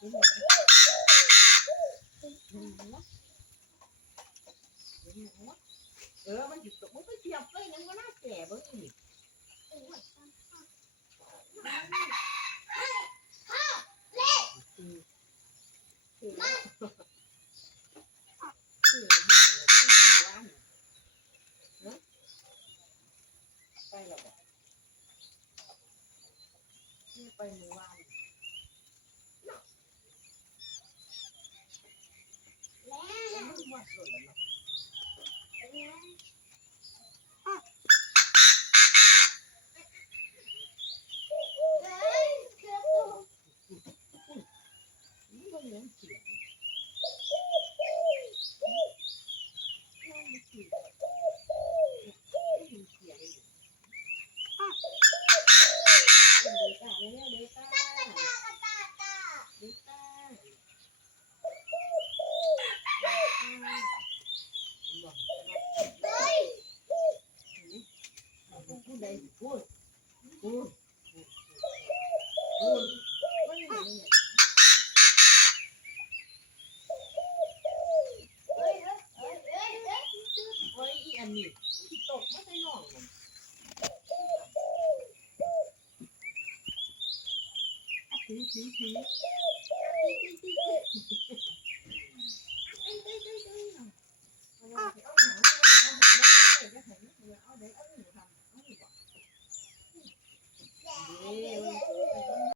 มันอยู่ตรงมันไปเทียบเลยยังว่าน่าแก่เบ้างอีกไปหมู่บ้านแล้วมันวัดหล่นแล้วมันยังเขียนอันนี้ตกไม่ได้นอนถือ